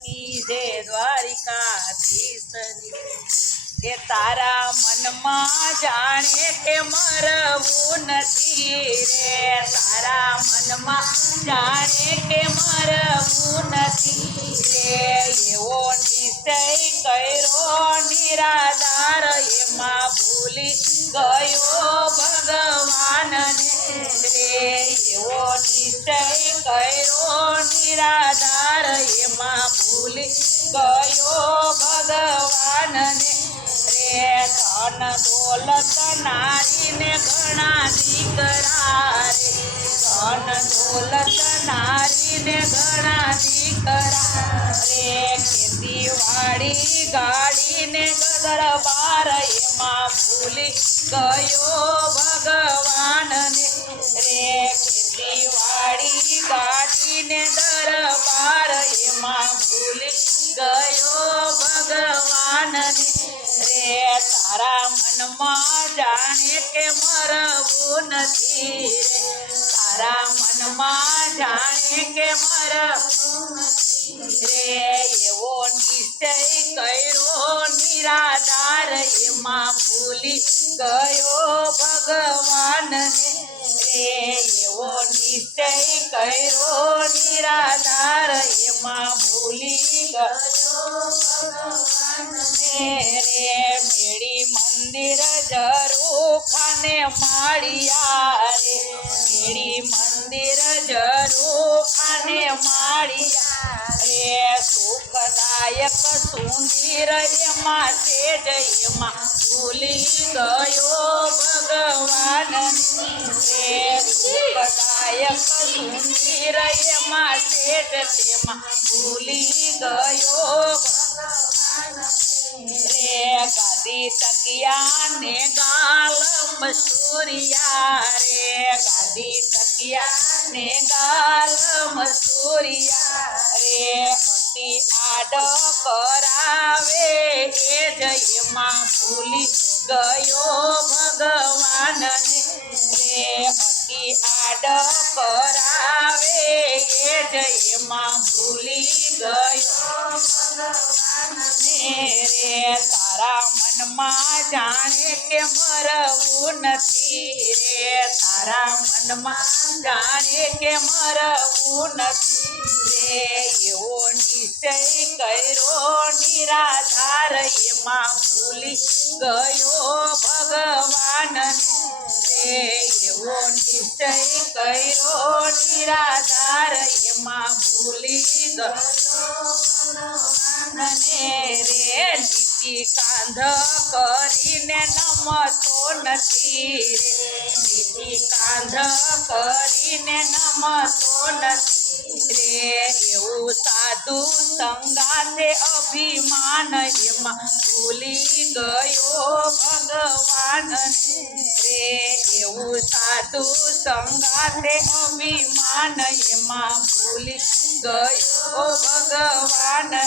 જય દ્વારિકાધીશની કે તારા મનમાં જાણે કે મરવું નથી રે, તારા મનમાં જાણે કે મરવું નથી રે, એવો નિશ્ચય કર્યો નિરાધાર એમાં ભૂલી ગયો ભગવાનને રે, એવો નિશ્ચય કર્યો નિરાધાર એમાં ભૂલી ગયો ભગવાનને રે, ધન દોલત નારીને ઘણા દીકરા રે, ધન દોલત નારીને ઘણા દીકરા રે, ખેતીવાડી ગાડીને ગદરબાર એમાં ભૂલી ગયો ભગવાનને રે, ખેતીવાડી ગાડીને દરબાર એમાં ભૂલી ગયો ભગવાનને રે, તારા મનમાં જાણે કે મરવું નથી રે, તારા મનમાં જાણે કે મરવું રે, એવો નિશ્ચય કર્યો નિરાધાર એમાં ભૂલી ગયો ભગવાનને રે, એવો નિશ્ચય કર્યો નિરાધાર એમાં ભૂલી ગયો ભગવાનને રે, મેળી મંદિર ઝરૂખાને માળિયા રે, મેળી મંદિર ઝરૂખાને માળિયા રે, સુખદાયક સુંદર એમાં સેજ એમાં ભૂલી ગયો ભગવાનને રે, સુખદાયક સુંદર એમાં સેજ તેમાં ભૂલી ગયો રે, ગાદી તકિયા ને ગાલ મસૂરિયા રે, ગાદી તકિયા ને ગાલ મસૂરિયા રે, અતિ આડ કરાવે એ જ એમાં ભૂલી ગયો ભગવાનને રે, અતિ આડ કરાવે એ જ એમાં ભૂલી ગયો ભગવાનને રે, તારા મનમાં જાણે કે મરવું નથી રે, તારા મનમાં જાણે કે મરવું નથી રે, એવો નિશ્ચય કર્યો નિરાધાર એમાં ભૂલી ગયો ભગવાનને રે, એવો નિશ્ચય કર્યો નિરાધાર એમાં ભૂલી ગયો ભગવાનને રે, નીતિ કાંધ કરીને નમતો નથી રે, નીતિ કાંધ કરીને નમતો નથી રે, એવું સાધુ સંગાતે અભિમાન એમાં ભૂલી ગયો ભગવાનને રે, એવું સાધુ સંગાતે અભિમાન એમાં ભૂલી ગયો ભગવાનને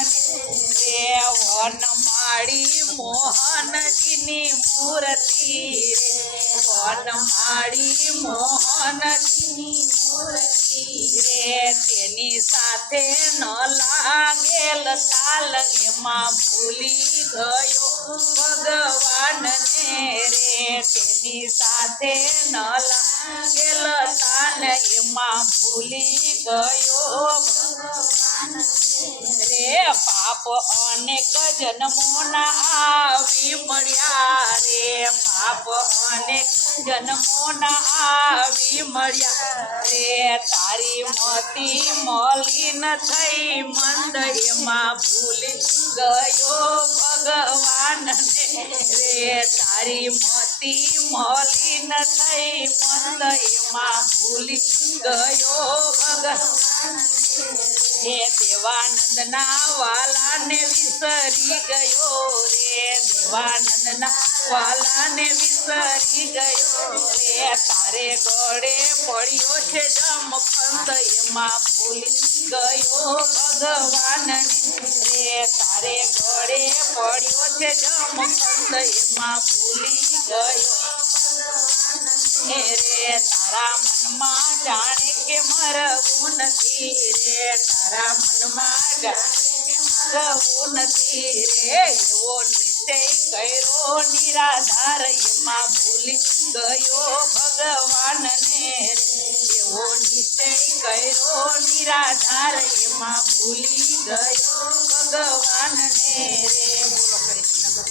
રે, વનમાળી મોહનજીની મૂર્તિ રે, વનમાળી મોહનજીની મૂર્તિ રે, તેની સાથે ન લાગેલ તાલ એમાં ભૂલી ગયો ભગવાનને રે, તેની સાથે ન લાગેલ તાલ એમાં ભૂલી ગયો ભગવાનને રે, પાપ અનેક જન્મોના આવી મળ્યા રે, પાપ અનેક જન્મોના આવી મળ્યા રે, તારી મતી મલિન થઈ મંદ એમાં ભૂલી ગયો ભગવાનને રે, તારી મતી મલિન થઈ મંદ એમાં ભૂલી ગયો ભગવાનને હે, દેવાનંદના વાલાને વિસરી ગયો રે, દેવાનંદના વાલાને વિસરી ગયો રે, તારે ગળે પડ્યો છે જમખંડ એમાં ભૂલી ગયો ભગવાનને રે, તારે ગળે પડ્યો છે જમખંડ એમાં ભૂલી ગયો રે, તારા મનમાં જાણે કે મરવું નથી રે, તારા મનમાં જાણે માગવું નથી રે એવો નિશ્ચય કર્યો નિરાધાર એમાં ભૂલી ગયો ભગવાનને રે એવો નિશ્ચય કર્યો નિરાધાર એમાં ભૂલી ગયો ભગવાનને રે બોલો કઈ